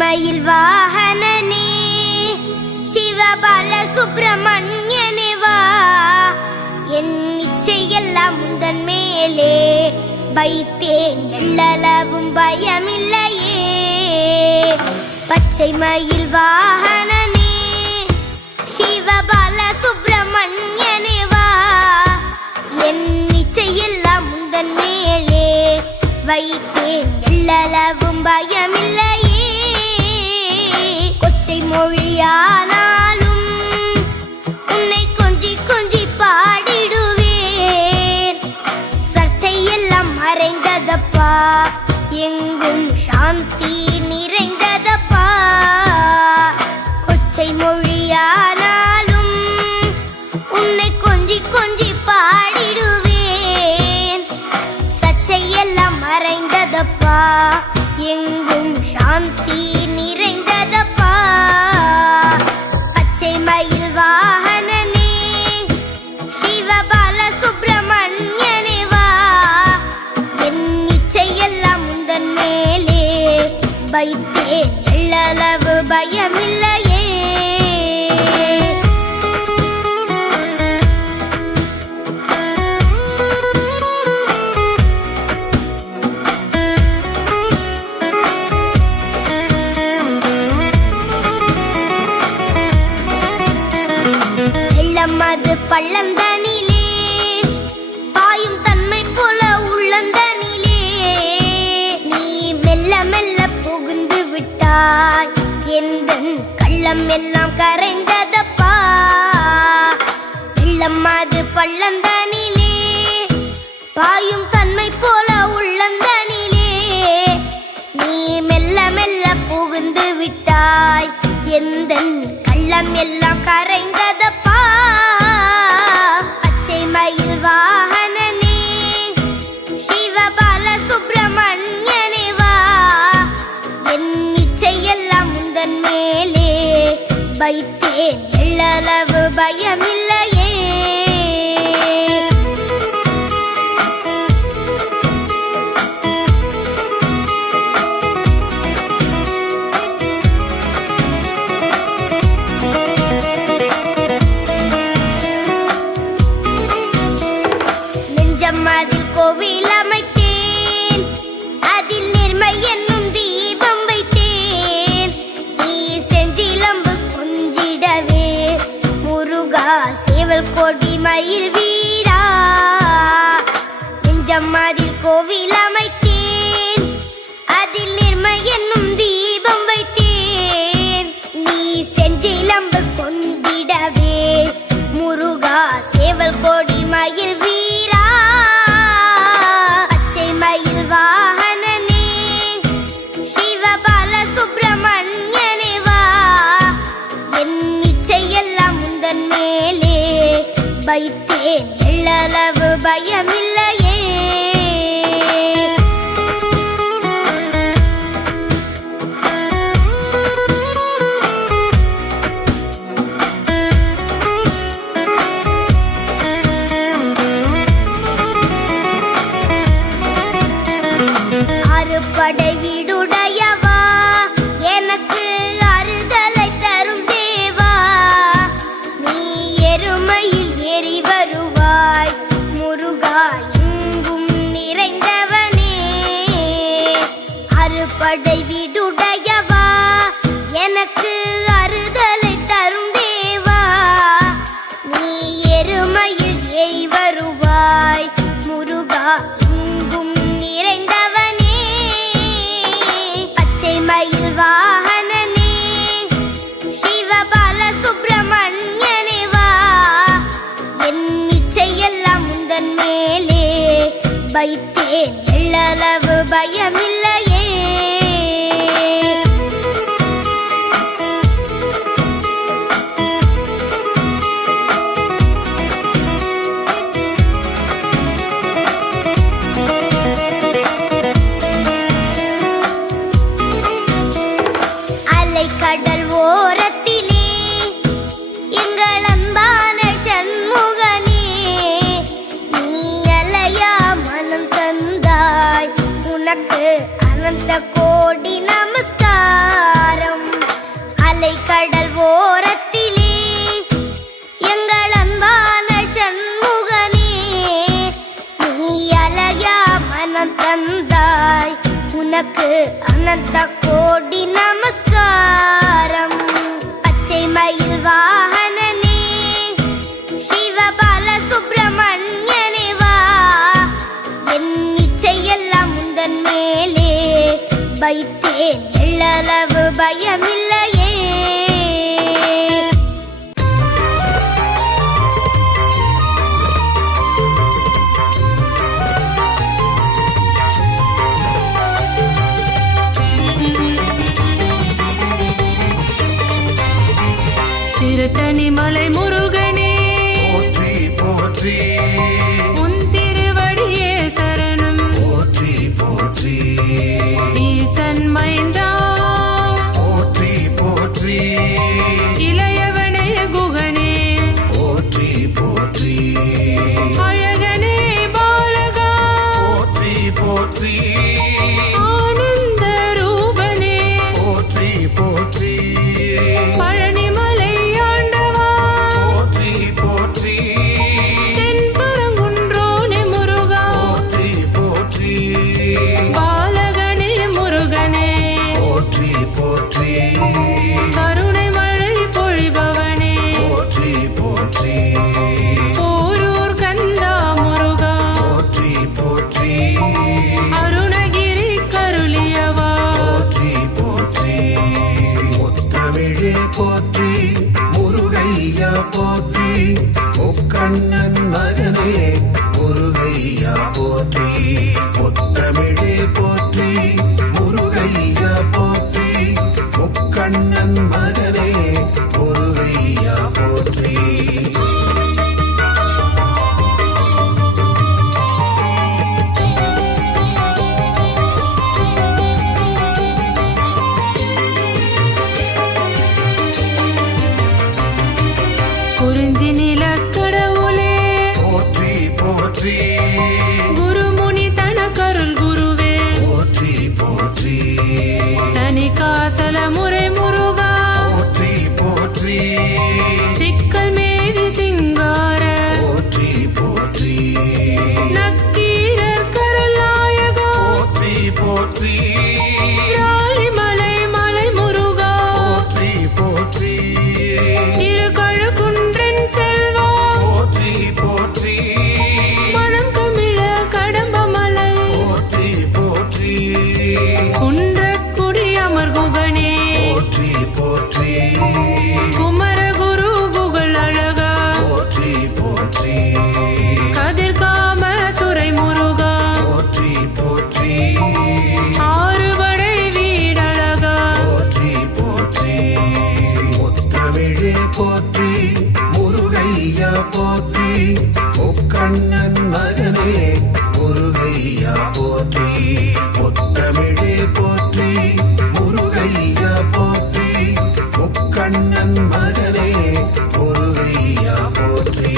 மயில் வாகனனே சிவபால சுப்பிரமணியனே வா, என் இச்சையெல்லாம் உந்தன் மேலே வைத்தேன், எள்ளளவும் பயமில்லையே. பச்சை மயில் வாகனனே சிவபால சுப்பிரமணியனே வா, என் இச்சையெல்லாம் உந்தன் மேலே வைத்தேன், எள்ளளவும் பயமில்லையே. கொச்சை மொழியானாலும் உன்னை கொஞ்சி கொஞ்சி பாடிடுவேன், சர்ச்சையெல்லாம் மறைந்ததப்பா, எங்கும் சாந்தி நிறைந்ததப்பா. கொச்சை மொழியானாலும் உன்னை கொஞ்சி கொஞ்சி பாடிடுவேன், சர்ச்சையெல்லாம் மறைந்ததப்பா, எங்கும் சாந்தி நிறைந்ததப்பா. பச்சை மயில் வாகனனே சிவபால சுப்பிரமணியனே வா, என் இச்சையெல்லாம் உந்தன் மேலே வைத்தேன், எள்ளளவு பயமில்லையே. வெள்ளமது பள்ளந்தனிலே பாயும் தன்மை போல உள்ளந்தனிலே, நீ மெல்ல மெல்ல புகுந்து விட்டாய், எந்தன் கள்ளம் எல்லாம் கரைந்ததப்பா. வெள்ளமது பள்ளந்தனிலே பாயும் தன்மை போல உள்ளந்தனிலே, நீ மெல்ல மெல்ல புகுந்து விட்டாய், எந்தன் கள்ளம் எல்லாம் கரைந்ததப்பா. பச்சை மயில் வாகனனே சிவபால சுப்பிரமணியனே வா, என் இச்சையெல்லாம் உந்தன் மேலே வைத்தேன், எள்ளளவு பயமில்லையே. அதில் கோவில் அமைத்தேன், அதில் நேர்மை என்னும் தீபம் வைத்தேன், நீ செஞ்சிலம்பு கொஞ்சிடவே முருகா சேவல் கொடி மயில் வீரா. நெஞ்சம் அதில் கோவில் அமைத்தேன், அதில் நேர்மை என்னும் தீபம் வைத்தேன், நீ செஞ்சிலம்பு கொண்டிடவே முருகா சேவல் கொடி மயில் வீரா. வைத்தேன், எள்ளளவு பயமில்லையே. அறுபடை வீடுடையவா, எனக்கு அறுதலை தரும் தேவா, நீ எருமையில் ஏறி வருவாய் முருகா, எங்கும் நிறைந்தவனே. அறுபடை வீடுடையவா, எனக்கு அறுதலை தரும் தேவா, நீ எருமையில் ஏறி வருவாய் முருகா, எங்கும் நிறைந்தவனே. பச்சை மயில் வாகனனே சிவபால சுப்பிரமணியனே வா, என் இச்சையெல்லாம் உந்தன் மேலே வைத்தேன், எள்ளளவு பயமில்லையே. கடல் ஓரத்திலே எங்கள் அன்பான சண்முகனே, நீ அலையா மனம் தந்தாய், உனக்கு அனந்த கோடி நமஸ்காரம். அனந்த கோடி நமஸ்காரம். பச்சை மயில் வாகனனே சிவபால சுப்பிரமணியனே வா, என் இச்சையெல்லாம் உந்தன் மேலே வைத்தேன், எள்ளளவு பயமில்லையே. திருத்தணி மலை முருகனே போற்றி போற்றி, உன் திருவடியே சரணம். போற்றி போற்றி, ஈசன் மைந்தா போற்றி போற்றி, இளையவனே குகனே போற்றி போற்றி, அழகனே பாலகா போற்றி போற்றி, ஆனந்த ரூபனே போற்றி போற்றி, பழனிமலை ஆண்டவா போற்றி போற்றி, தென்பரங்குன்றோனே முருகா போற்றி போற்றி, பாலகனே முருகனே போற்றி போற்றி, கருணை மழை பொழிபவனே போற்றி போற்றி, போரூர் கந்தா முருகா போற்றி போற்றி, அருணகிரி கருளியவா போற்றி போற்றி, முத்தமிழே போற்றி, முருகையா போற்றி, முக்கண்ணன் மகனே முருகையா போற்றி, முத்தமிழே போற்றி, முருகையா போற்றி, முக்கண்ணன் மகனே முருகையா போற்றி. குறிஞ்சி நிலக்கடவுளே போற்றி போற்றி, குருமுனி தனக்கருள் குருவே போற்றி போற்றி, தனி காசல முறை முருகா போற்றி போற்றி, சிக்கல் மேவி சிங்கார போற்றி போற்றி, நக்கீரர் கருள் நாயகா போற்றி போற்றி, ராலிமலை மலை முருகா போற்றி போற்றி, திருக்கழுக்குன்றன் செல்வா போற்றி போற்றி, மனம் கமிழ கடம்பமலை போற்றி போற்றி, குன்றக்குடி அமர் குகனே போற்றி போற்றி, குமரகுரு புகழ் அழகா போற்றி போற்றி, கதிர்காம துறை முருகா போற்றி போற்றி, ஆறுபடை வீடழகா போற்றி போற்றி, முத்தமிழே போற்றி, முருகையா போற்றி, முக்கண்ணன் மகனே முருகையா போற்றி, முத்தமிழே போற்றி, முருகையா போற்றி, முக்கண்ணன் மகனே முருகையா போற்றி.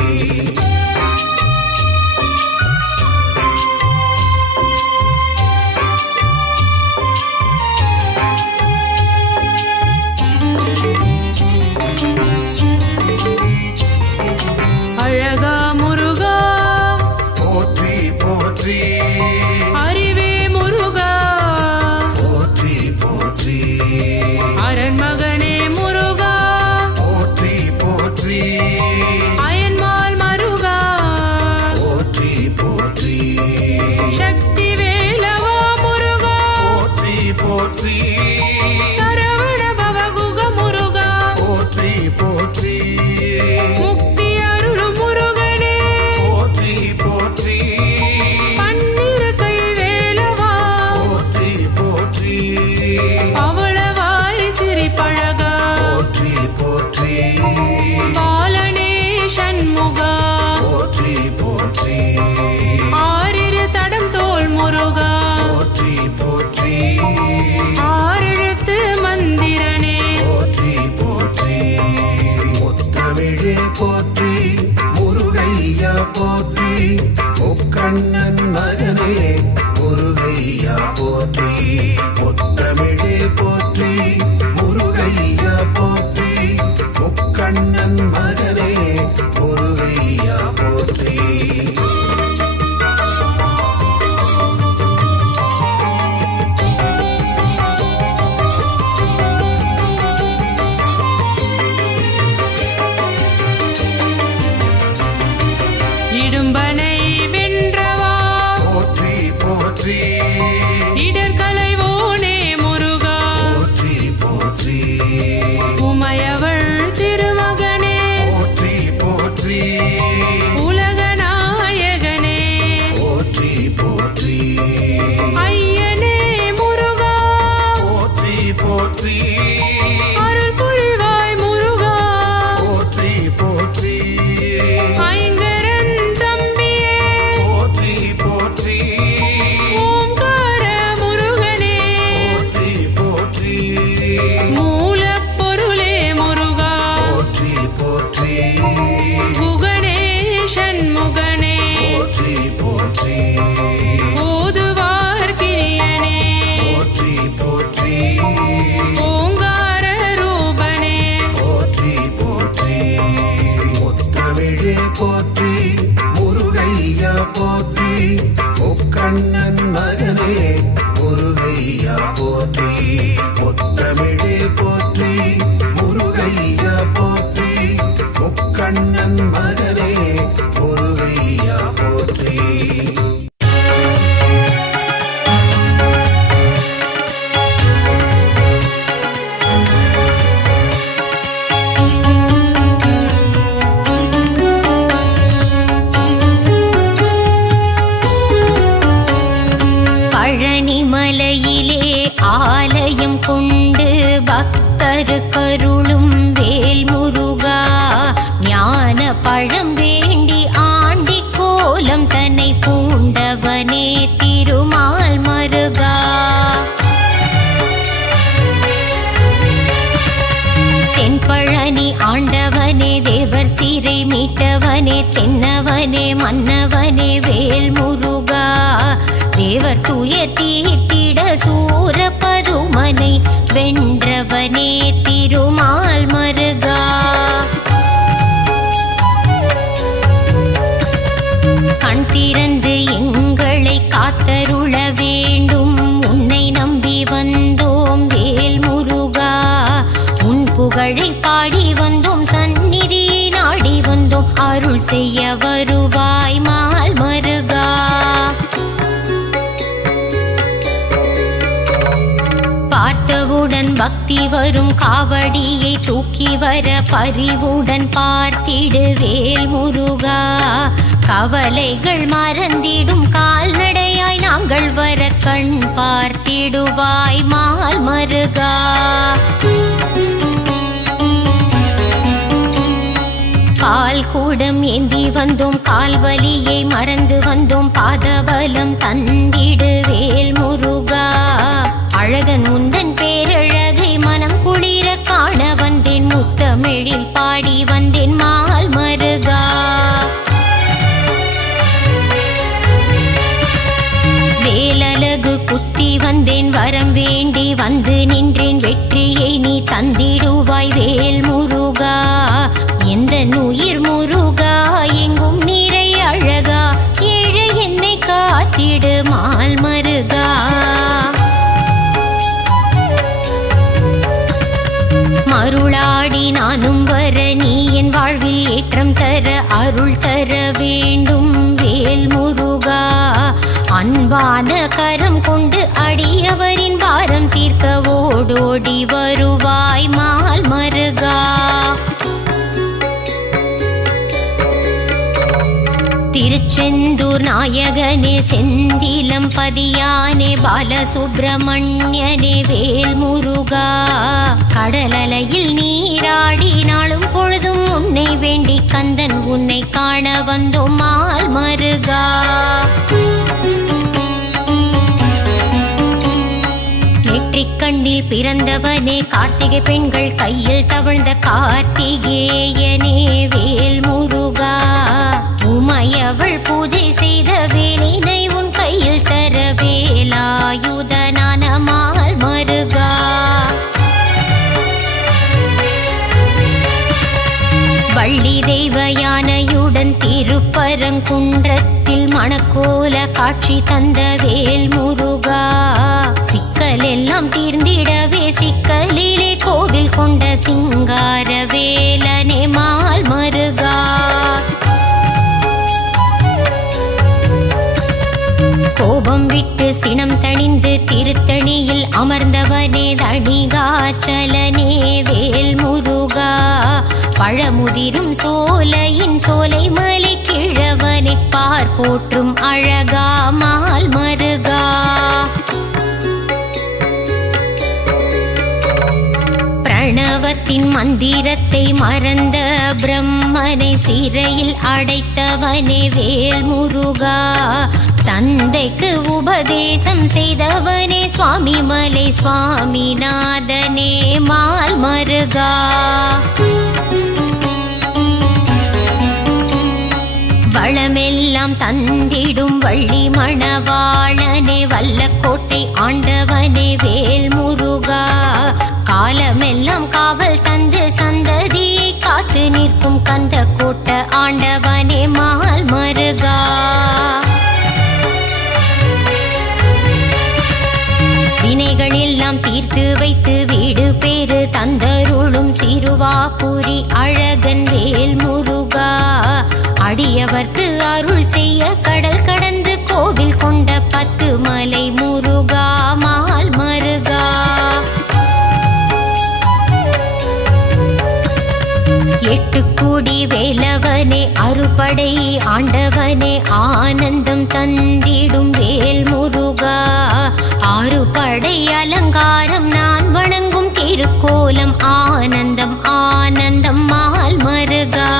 அழகா முருகா போற்றி போற்றி, அறிவே முருகா போற்றி போற்றி, அரண்மகனே முருகா போற்றி போற்றி, அயன்மால் மருகா போற்றி போற்றி, சக்தி வேலவா முருகா போற்றி போற்றி, சரவண பவகுக முருகா போற்றி போற்றி, முக்தி அருளு முருகனே போற்றி போற்றி, பன்னிரு கை வேலவா போற்றி போற்றி, அவளவாய் சிரிப்பழகா போற்றி போற்றி, பாலனே சண்முகா போற்றி போற்றி, ஆறிரு தடம் தோள் முருகா போற்றி போற்றி, ஆ போற்றி முத்தமிழே போற்றி முருகையா போற்றி முக்கண்ணன் மகனே முருகையா போற்றி பழனிமலையிலே ஆலயம் கொண்டு பக்தருக்கருளும் வேல் முருகா ஞான பழம் வேண்டி ஆண்டி கோலம் தன்னை பூண்டவனே திருமால் மருகா தென்பழனி ஆண்டவனே தேவர் சீரை மீட்டவனே தென்னவனே மன்னவனே வேல் முருகா தேவர் துயர் தீர்த்திட சூர பதுமனை வென்றவனே திருமால் மருகா கண் திறந்து எங்களை காத்தருள வேண்டும் உன்னை நம்பி வந்தோம் வேல் முருகா உன் புகழை பாடி வந்தோம் சந்நிதி நாடி வந்தோம் அருள் செய்ய வருவாய் மால் மருகா பார்த்தவுடன் பக்தி வரும் காவடியை தூக்கி வர பரிவுடன் பார்த்திடு வேல் முருகா கவலைகள் மறந்திடும் கால்நடையாய் நாங்கள் வர கண் பார்த்திடுவாய் மால் மருகா பால் கூடம் ஏந்தி வந்தோம் கால்வலியை மறந்து வந்தோம் பாதபலம் தந்திடு வேல் முருகா அழகன் முந்தன் பேரழகை மனம் குளிர காண வந்தேன் முத்தமிழில் பாடி வந்தேன் மால் மருகா வேலழகு குத்தி வந்தேன் வரம் வேண்டி வந்து நின்றேன் வெற்றியை நீ தந்திடுவாய் வேல் முருகா எந்த உயிர் முருகா எங்கும் நீரை அழகா ஏழை என்னை காத்திடு மால் மருகா மருளாடி நானும் வர நீ என் வாழ்வில் ஏற்றம் தர அருள் தர வேண்டும் வேல் முருகா அன்பான கரம் கொண்டு அடியவரின் பாரம் தீர்க்க ஓடோடி வருவாய் மால் மருகா திருச்செந்தூர் நாயகனே செந்திலம் பதியானே பாலசுப்பிரமணியனே வேல் முருகா கடலலையில் நீராடி நாளும் பொழுதும் உன்னை வேண்டி கந்தன் உன்னை காண வந்தோம் மால் மருகா நெற்றிக் கண்ணில் பிறந்தவனே கார்த்திகை பெண்கள் கையில் தவழ்ந்த கார்த்திகேயனே வேல் முருகா உமையவள் பூஜை செய்த வேலினை உன் கையில் தர வேலாயுதனான மால் மருகா வள்ளி தெய்வ யானையுடன் திருப்பரங்குன்றத்தில் மணக்கோல காட்சி தந்த வேல் முருகா சிக்கல் எல்லாம் தீர்ந்திடவே சிக்கலிலே கோவில் கொண்ட சிங்கார வேலனே மால் மருகா கோபம் விட்டு சினம் தணிந்து திருத்தணியில் அமர்ந்தவனே தணிகாச்சலனே வேல் முருகா பழமுதிரும் சோலையின் சோலை மலை கிழவனை பார் போற்றும் அழகா மால் மருகா பிரணவத்தின் மந்திரத்தை மறந்த பிரம்மனை சிறையில் அடைத்தவனே வேல் முருகா தந்தைக்கு உபதேசம் செய்தவனே சுவாமி மலை சுவாமிநாதனே மால் மருகா வளமெல்லாம் தந்திடும் வள்ளி மணவாளனே வல்லக்கோட்டை ஆண்டவனே வேல் முருகா காலமெல்லாம் காவல் தந்து சந்ததியை காத்து நிற்கும் கந்த கோட்ட ஆண்டவனே மால் மருகா வினைகள் எல்லாம் தீர்க்க சேர்த்து வைத்து வீடு பேரு தந்தருளும் சிறுவாபுரி அழகன் வேல் முருகா. அடியவர்க்கு அருள் செய்ய கடல் கடந்து கோவில் கொண்ட 10 மலை முருகா மால் மருகா. எட்டுக்கூடி வேலவனே அறுபடை ஆண்டவனே ஆனந்தம் தந்திடும் வேல் முருகா. 6 படை அலங்காரம் நான் வணங்கும் திருக்கோலம் ஆனந்தம் ஆனந்தம் மால் மருகா.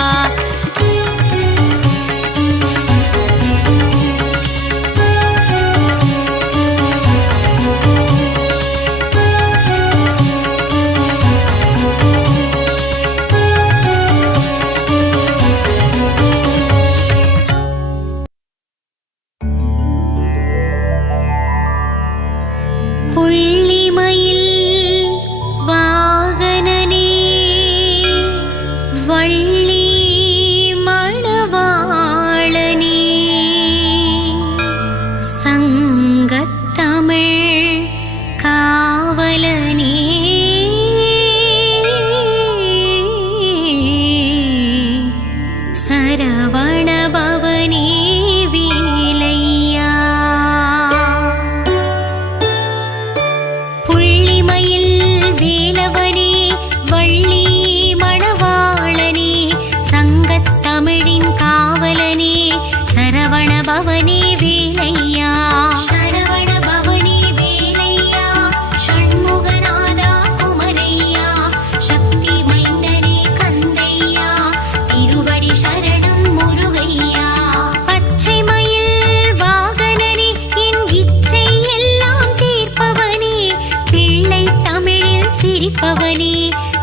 சிரிப்பவனே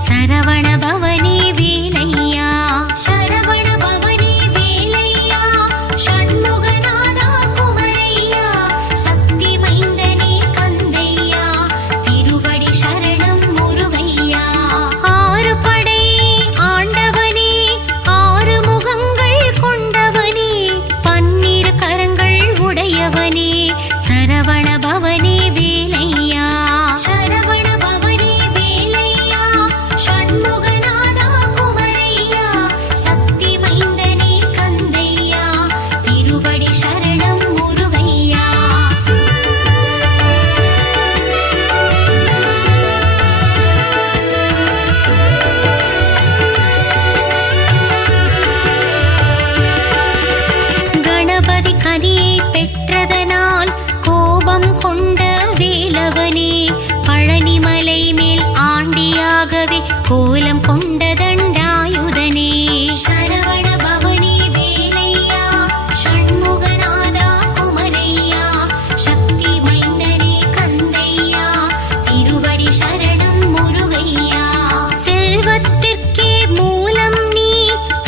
சரவண பவனே வேலையா. சரவண பவனே வேலையா. ஷண்முகநாதா குமரையா. சக்தி மைந்தனே கந்தையா. திருவடி சரணம் முருகையா. 6 படை ஆண்டவனே 6 முகங்கள் கொண்டவனே 12 கரங்கள் உடையவனே சரவண பவனே வேலையா. சரவண பவனே வேலையா. ஷண்முகநாதா குமரையா. சக்தி மைந்தனே கந்தையா. திருவடி சரணம் முருகையா. கணபதி கனியை பெற்றதனால் கோபம் கொண்ட வேலவனே பழனிமலை மேல் ஆண்டியாகவே கோலம் கொண்ட தண்டாயுதனே. சரவண பவனே வேலையா. ஷண்முகநாதா குமரையா. சக்தி மைந்தனே கந்தையா. திருவடி சரணம் முருகையா. செல்வத்திற்கே மூலம் நீ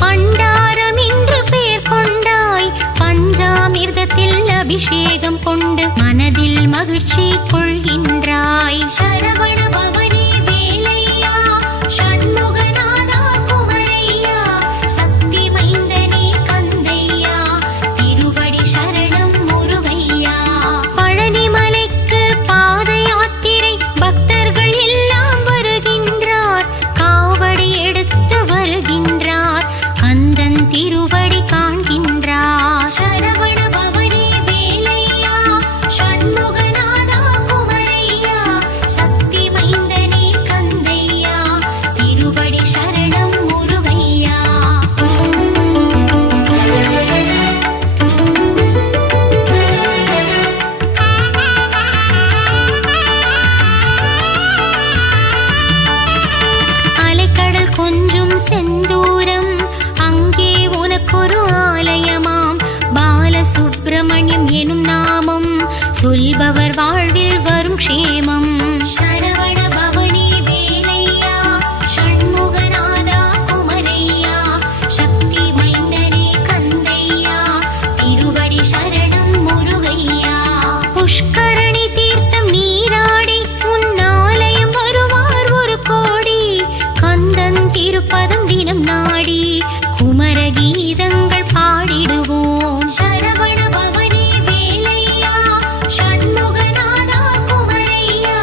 பண்டாரம் என்று பெயர் கொண்டாய். பஞ்சாமிர்தத்தில் அபிஷேகம் கொண்டு மனதில் மகிழ்ச்சி கொள்கின்றாய். சரவண பவனே வேலையா. ஷண்முகநாதா குமரையா. சக்தி மைந்தனே கந்தையா. திருவடி சரணம் முருகையா. பழனிமலைக்கு பாத யாத்திரை பக்தர்கள் எல்லாம் வருகின்றார். காவடி எடுத்து வருகின்றார். கந்தன் திருவடி காண்கின்றார். சரவண பவனே வேலையா. ஷண்முகநாதா குமரையா. சக்தி மைந்தனே கந்தையா. திருவடி சரணம் முருகையா. அலைக்கடல் கொஞ்சும் செந்தூரம் அங்கே உனக்கொரு ஆலயமாம். பாலசுப்பிரமணியம் எனும் நாமம் சொல்பவர் வாழ்வில் வரும் க்ஷேமம். சரவண பவனே வேலையா. ஷண்முகநாதா குமரையா. சக்தி மைந்தனே கந்தையா. திருவடி சரணம் முருகையா. புஷ்கரணி தீர்த்தம் நீராடி உன் ஆலயம் வருவார் 1 கோடி. கந்தன் திருப்பதம் தினம் நாடி குமர கீதங்கள் பாடிடுவோம். சரவண பவனே வேலையா. ஷண்முகநாதா குமரையா.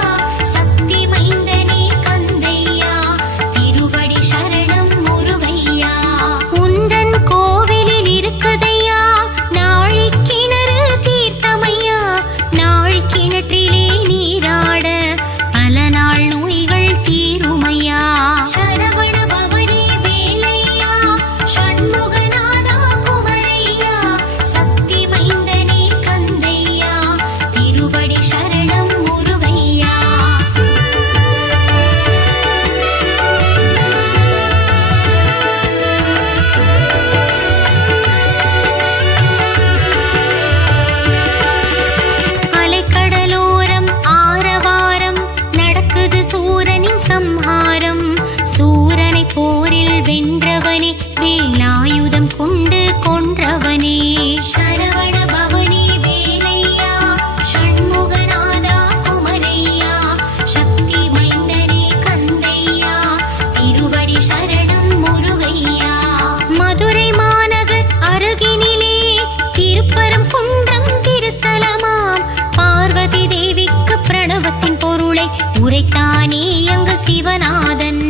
தானே அங்கு சிவநாதன்.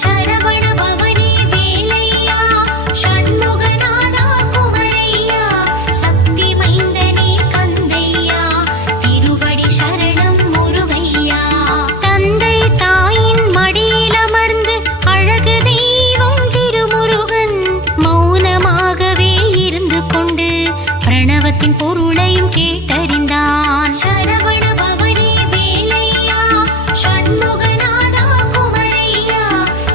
சரவண பவனே வேலையா ஷண்முகநாதா குமரையா சக்தி மைந்தனே கந்தையா திருவடி சரணம் முருகையா. தந்தை தாயின் மடியில் அமர்ந்து அழகு தெய்வம் திருமுருகன் மௌனமாகவே இருந்து கொண்டு பிரணவத்தின் பொருளையும் கேட்டறிந்தான். சரவண பவனே வேலையா ஷண்முகநாதா குமரையா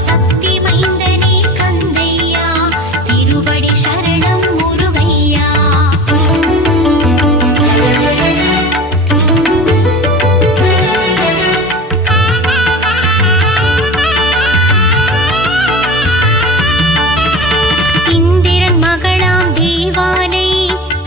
சக்தி மைந்தனே கந்தையா திருவடி சரணம் முருகையா. இந்திரன் மகளாம் தெய்வானை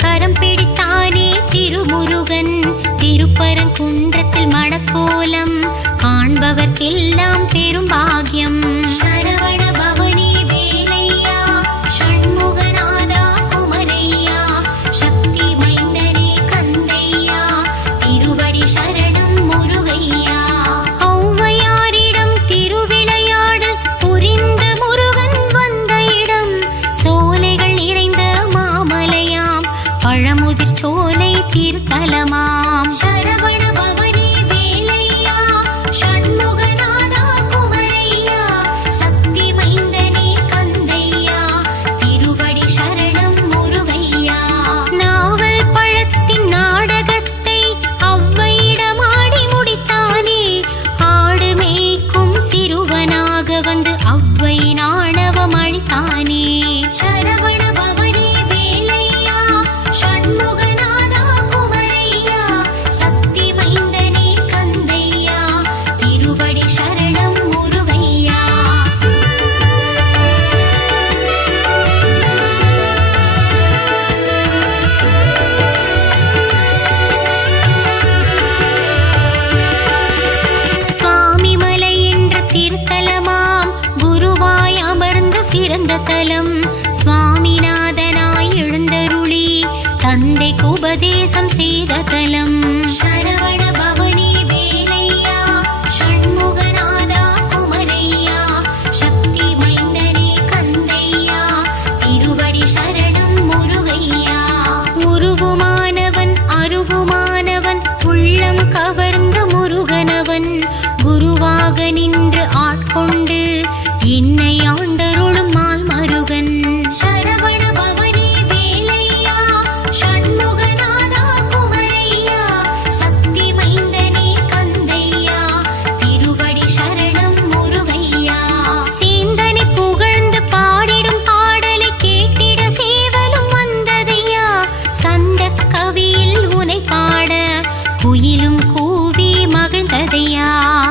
கரம் பிடித்தானே திருமுருகன். திருப்பரங்குன்றத்தில் மணக்கோலம் காண்பவர்க்கெல்லாம் பெரும் பாக்கியம். சரவண பவனே வேலையா ஷண்முகநாதா குமரையா சக்தி மைந்தனே கந்தையா திருவடி சரணம் முருகையா. ஔவையாரிடம் திருவிளையாடு புரிந்த முருகன் வந்த இடம் சோலைகள் நிறைந்த மாமலையாம் பழமுதிர் சோலை தீர்த்தலமாம். சரவண பவனே வேலையா ஷண்முகநாதா குமரையா சக்தி மைந்தனே கந்தையா திருவடி சரணம் முருகையா. நாவல் பழத்தின் நாடகத்தை ஔவையிடமாடி முடித்தானே ஆடு மேய்க்கும் சிறுவனாக வந்து ஔவை நாணவம் அழித்தானே. சரவண பவனே வேலையா ஷண்முகநாதா குமரையா சக்தி மைந்தனே கந்தையா திருவடி சரணம் முருகையா. சுவாமிமலை என்ற திருத்தலமாம் குருவாய் அமர்ந்த சிறந்த தலம். சுவாமிநாதனாய் எழுந்தருளி தந்தைக்கு உபதேசம் செய்த தலம். சரவண பவனே வேலையா ஷண்முகநாதா குமரையா சக்தி மைந்தனே கந்தையா திருவடி சரணம் முருகையா. உருவுமானவன் அருவுமானவன் உள்ளம் கவர்ந்த முருகனவன் குருவாக நின்று ஆட்கொண்டு என்னை ஆண்டருளும் மால் மருகன். சரவண பவனே வேலையா ஷண்முகநாதா குமரையா சக்தி மைந்தனே கந்தையா திருவடி சரணம் முருகையா. சேந்தனை புகழ்ந்து பாடிடும் பாடலை கேட்டிட சேவலும் வந்ததையா சந்த கவியில் உனை பாட குயிலும் கூவி மகிழ்ந்ததையா.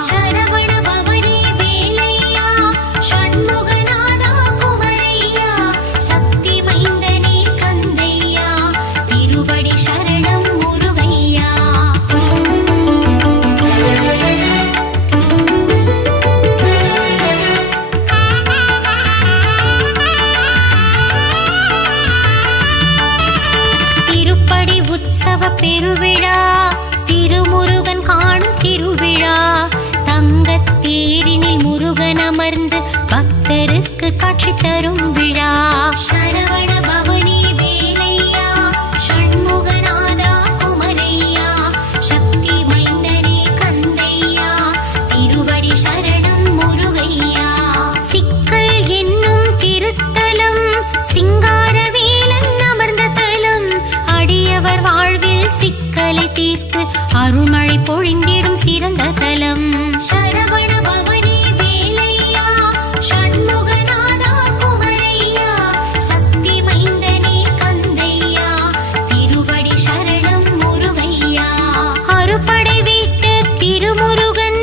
சரவண பவனே வேலையா ஷண்முகநாதா குமரையா சக்தி மைந்தனே கந்தையா திருவடி சரணம் முருகையா. திருப்படி உற்சவ பெருவிழா திருமுருகன் காணும் திருவிழா. தங்கத் தேரினில் முருகன் அமர்ந்து பக்தருக்கு காட்சி தரும் விழா. சரவண பவனே வேலையா ஷண்முகநாதா குமரையா சக்தி மைந்தனே கந்தையா திருவடி சரணம் முருகையா. சிக்கல் என்னும் திருத்தலம் சிங்காரவேலன் அமர்ந்த தலம். அடியவர் வாழ்வில் சிக்கலை தீர்த்து அருள்மழை பொழிந்திடும் சிறந்த தலம். சரவண பவனே வேலையா ஷண்முகநாதா குமரையா சக்தி மைந்தனே கந்தையா திருவடி சரணம் முருகையா. அறுபடை வீட்டு திருமுருகன்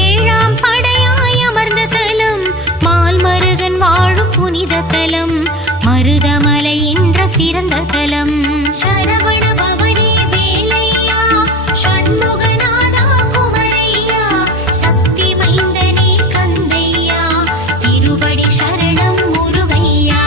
ஏழாம் படையாய் அமர்ந்த தலம். மால் மருகன் வாழும் புனித தலம் மருதமலை என்ற சிறந்த தலம். சரவண பவனே வேலையா ஷண்முகநாதா குமரையா சக்தி மைந்தனே கந்தையா திருவடி சரணம் முருகையா.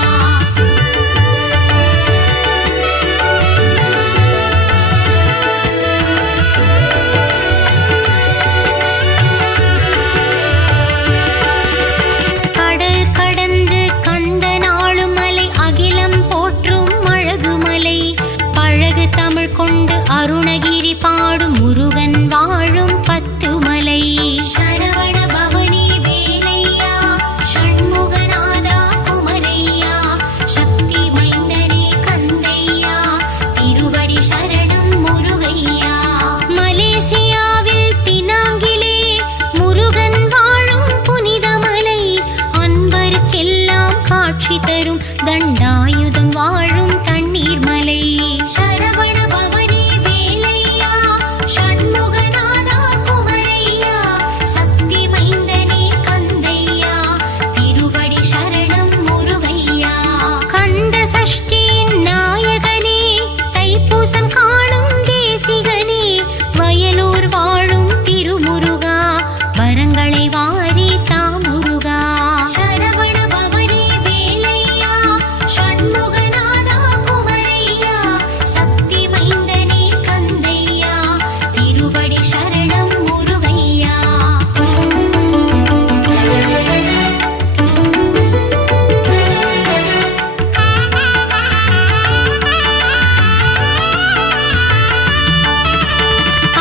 காட்சி தரும் தண்டாயுதம் வாழும் தண்ணீர் மலை. சரவண பவனே வேலையா ஷண்முகநாதா குமரையா சக்தி மைந்தனே கந்தையா திருவடி சரணம் முருகையா. கந்த சஷ்டியின் நாயகனே தைப்பூசம் காணும் தேசிகனே வயலூர் வாழும் திருமுருகா வரங்களை வாரி தாமுருகா. சரவண பவனே வேலையா ஷண்முகநாதா குமரையா சக்தி மைந்தனே கந்தையா திருவடி சரணம் முருகையா.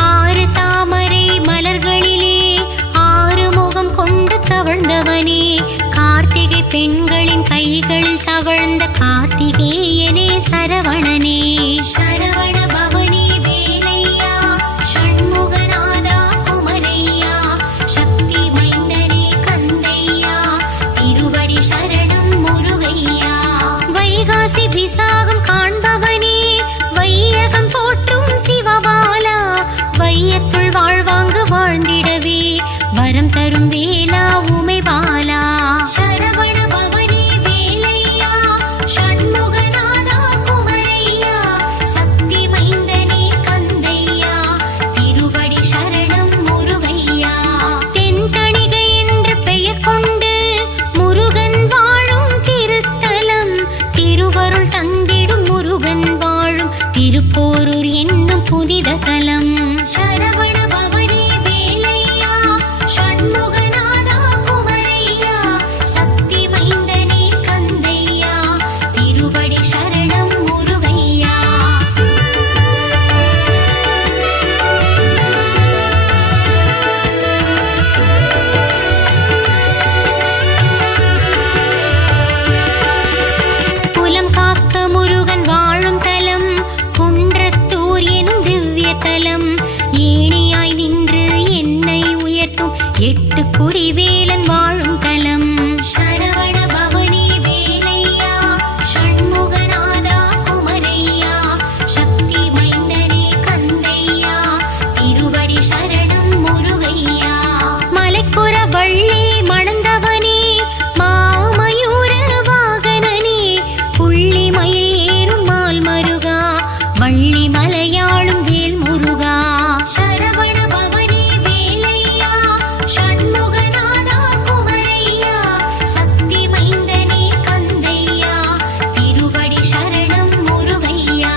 ஆறு தாமரை மலர்களிலே ஆறு முகம் கொண்டு தவழ்ந்தவனே கார்த்திகை பெண்களின் கைகளில் தவழ்ந்த கார்த்திகேயனே சரவணனே. சரவண பவனே வேலையா ஷண்முகநாதா குமரையா சக்தி மைந்தனே கந்தையா திருவடி சரணம் முருகையா. வைகாசி விசாகம் காண்பவனே வையகம் போற்றும் சிவபாலா வையத்துள் வாழ்வாங்கு வாழ்ந்திடவே வரம் தரும் வேலா உமைபாலா. சரவண பவனே வேலையா ஷண்முகநாதா குமரையா சக்தி மைந்தனே கந்தையா திருவடி சரணம் முருகையா. தென்கணிகை என்று பெயர் கொண்டு முருகன் வாழும் திருத்தலம் திருவருள் தந்திடும் முருகன் வாழும் திருப்போரூர் என்னும் புனித தலம். சரவண பவனே வேலையா ஷண்முகநாதா குமரையா சக்தி மைந்தனே கந்தையா திருவடி சரணம் முருகையா. குலம் காக்க முருகன் வாழும் தலம் குன்றத்தூர் எனும் திவ்ய தலம். ஏணியாய் நின்று என்னை உயர்த்தும் எட்டு குடிவேலன் வாழும் தலம். சரவண பவனே வேலையா ஷண்முகநாதா குமரையா சக்தி மைந்தனே கந்தையா திருவடி சரணம் முருகையா. மலைக்குற வள்ளி மணந்தவனே மாமயூர வாகனனே புள்ளி மயில் ஏறும் மால் மருகா வள்ளி மலையாளும் வேல் முருகா. சரவண பவனே வேலையா ஷண்முகநாதா குமரையா சக்தி மைந்தனே கந்தையா திருவடி சரணம் முருகையா.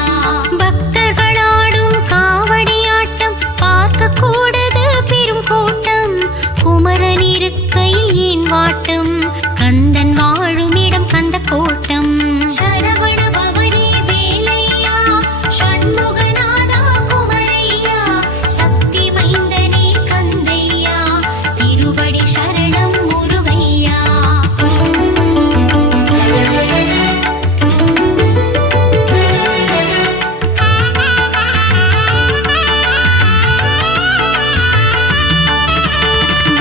பக்தர்களாடும் காவடியாட்டம் பார்க்க கூடது பெரும் கூட்டம் குமரன் இருக்கையில் ஏன் வாட்டம் கந்தன் வாழும் இடம் கந்த கோட்டம். சரவண பவனே வேலையா ஷண்முகநாதா குமரையா சக்தி மைந்தனே கந்தையா திருவடி சரணம் முருகையா.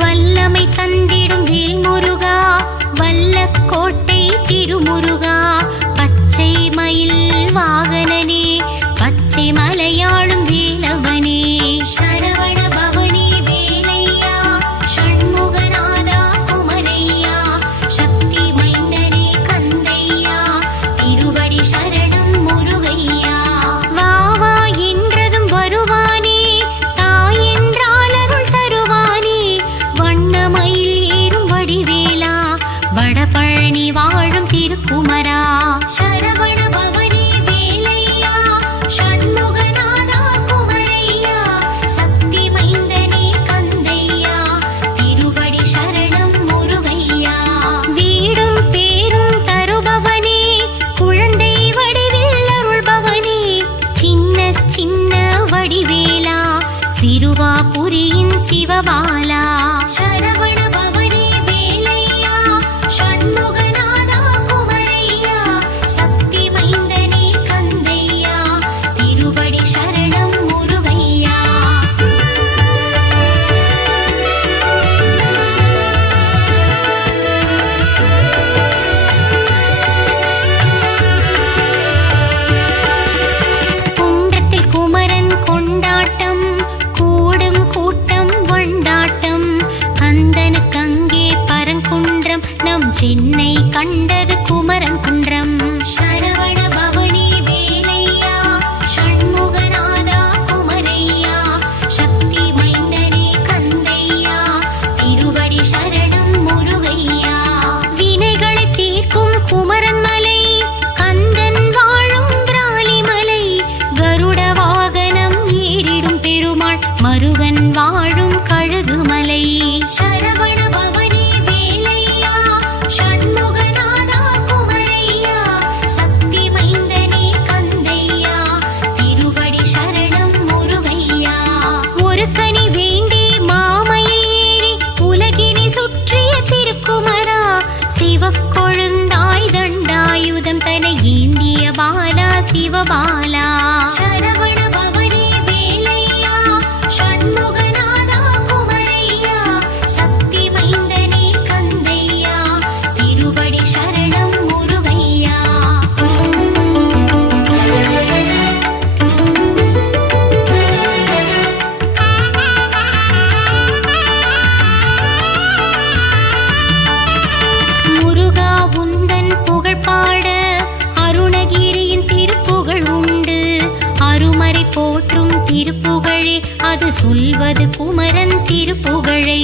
வல்லமை தந்திடும் வேல் முருகா வல்லக்கோட்டை திருமுருகா பச்சை மயில் வாகனனே பச்சை மலையாளும் வேலவனே. சரவண பவனே வேலையா ஷண்முகநாதா குமரையா சக்தி மைந்தனே கந்தையா திருவடி சரணம் முருகையா. வா வா என்றதும் வருவானே தாய் என்றால் அருள் தருவானே வண்ணமயில் ஏறும் வடிவேலா வடபழனி வாழும் திருக்குமரா. சரவண பவனே வேலையா ஷண்முகநாதா குமரையா சக்தி மைந்தனே கந்தையா திருவடி சரணம் முருகையா. வீடும் பேரும் தருபவனே குழந்தை வடிவில் அருள்பவனே சின்ன சின்ன வடிவேலா சிறுவாபுரியின் சிவபாலா. சரவண பவனே வேலையா ஷண்முகநாதா குமரையா சக்தி கண்டது குமரன் குன்றம். சரவண பவனி வேலையா ஷண்முகநாதா குமரையா சக்தி மைந்தனே கந்தையா திருவடி சரணம் முருகையா. வினைகளை தீர்க்கும் குமரன் மலை கந்தன் வாழும் பிராலிமலை கருட வாகனம் ஏறிடும் பெருமாள் மருகன் வாழும் கழுகுமலை. சரவண பவனி வேலையா ஷண்முகநாதா குமரையா சக்தி மைந்தனே கந்தையா திருவடி சரணம் முருகையா. ஒரு கனி வேண்டி மாமையில் ஏறி உலகினை சுற்றிய திருக்குமரா சிவக்கொழுந்தாய் தண்டாயுதம் தன ஏந்திய பாலா சிவபாலா. சரவண பவனி வேலையா ஷண்முகநாதா குமரையா சக்தி மைந்தனே கந்தையா திருவடி சரணம் முருகையா. முருகா உந்தன் புகழ் பாட அருணகிரியின் திருப்புகழ் உண்டு. அருமறை போற்றும் திருப்புகழே அது சொல்வது குமரன் திருப்புகழை.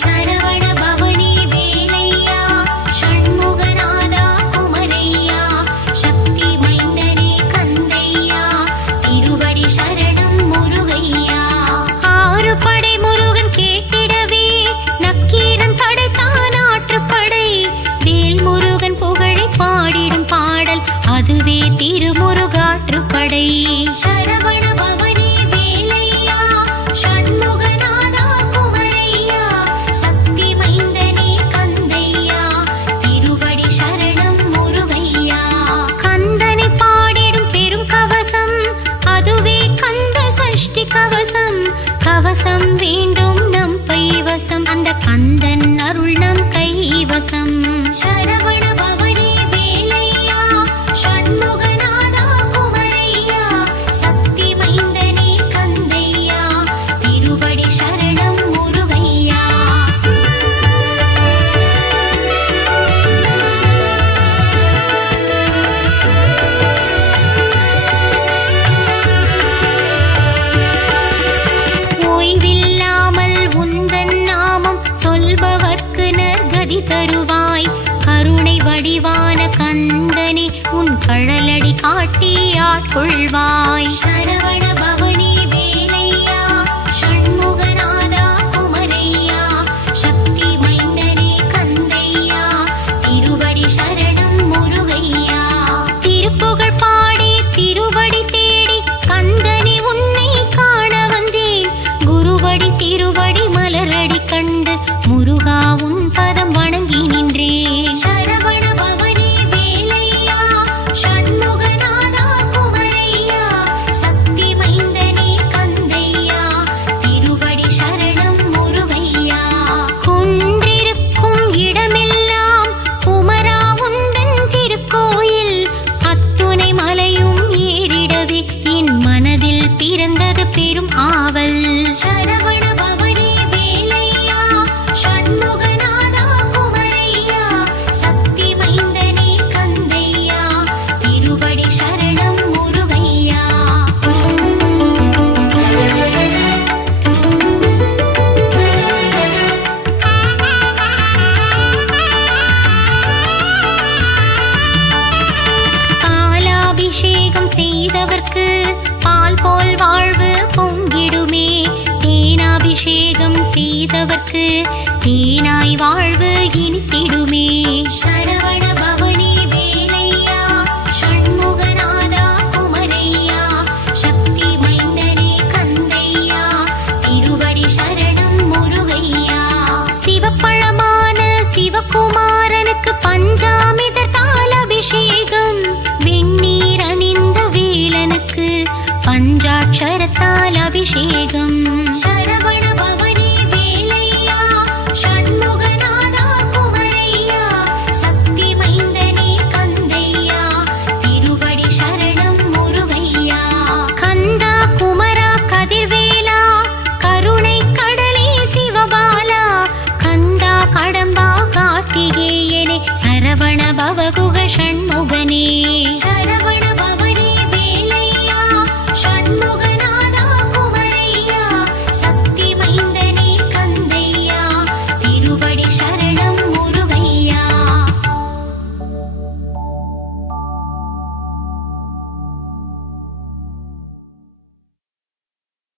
சரவண பவனி வேலையா ஷண்முகநாதா குமரையா சக்தி மைந்தனே கந்தையா திருவடி சரணம் முருகையா. ஆறு படை முருகன் கேட்டிடவே நக்கீரன் படைத்தான் ஆற்றுப்படை. வேல் முருகன் புகழை பாடிடும் பாடல் அதுவே திருமுருகாற்றுப்படை. சரவண பவனி வேலையா ஷண்முகநாதா குமரையா சக்தி மைந்தனே கந்தையா திருவடி சரணம் முருகையா. கந்தனை பாடிடும் பெரும் கவசம் அதுவே கந்த சஷ்டி கவசம். கவசம் வேண்டும் நம் பைவசம் அந்த கந்தன் அருள் நம் கைவசம். சரவண பவனி வேலையா ஷண்முகநாதா குமரையா சக்தி மைந்தனே கந்தையா திருவடி சரணம் முருகையா. ஓய்வில்லாமல் உந்தன் நாமம் சொல்பவர்க்கு நற்கதி தருவாய். கருணை வடிவான கந்தனே உன் கழலடி காட்டி ஆட்கொள்வாய். சரவண பவனி வேலையா ஷண்முகநாதா குமரையா சக்தி மைந்தனே கந்தையா திருவடி சரணம் முருகையா. திருப்புகழ் பாடி திருவடி தேடி கந்தனே உன்னை காண வந்தேன். குருவடி திருவடி மலரடி கண்டு முருகா உன் பதம் வணங்கி நின்றேன். சரவண பவனி வேலையா ஷண்முகநாதா குமரையா சக்தி மைந்தனே கந்தையா திருவடி சரணம் முருகையா. குன்றிருக்கும் இடமெல்லாம் குமரா உந்தன் திருக்கோயில் அத்துணை மலையும் ஏறிடவே என் மனதில் பிறந்தது பெரும் ஆவல். சரவண பவனி வேலையா ஷண்முகநாதா குமரையா சக்தி மைந்தனே கந்தையா திருவடி சரணம் முருகையா. பாலாபிஷேகம் செய்தவர்க்கு பால் போல் வாழ்வு பொங்கிடுமே. தேனாபிஷேகம் செய்தவர்க்கு தேனாய் வாழ்வு இனித்திடுமே. சரவண பவனி வேலையா ஷண்முகநாதா குமரையா சக்தி மைந்தனே கந்தையா திருவடி சரணம் முருகையா. சிவப்பழமான சிவகுமாரனுக்கு பஞ்சாமிர்தத்தால் அபிஷேகம். வெண்ணீர் அணிந்த வேலனுக்கு பஞ்சாட்சரத்தால் அபிஷேகம். சரவண பவனி வேலையா ஷண்முகநாதா குமரையா சக்தி மைந்தனே கந்தையா திருவடி சரணம் முருகையா. கந்தா குமரா கதிர்வேலா கருணை கடலே சிவபாலா கந்தா கடம்பா கார்த்திகேயனே சரவண பவகுக ஷண்முகனே சரவண பவனே வேலையா ஷண்முக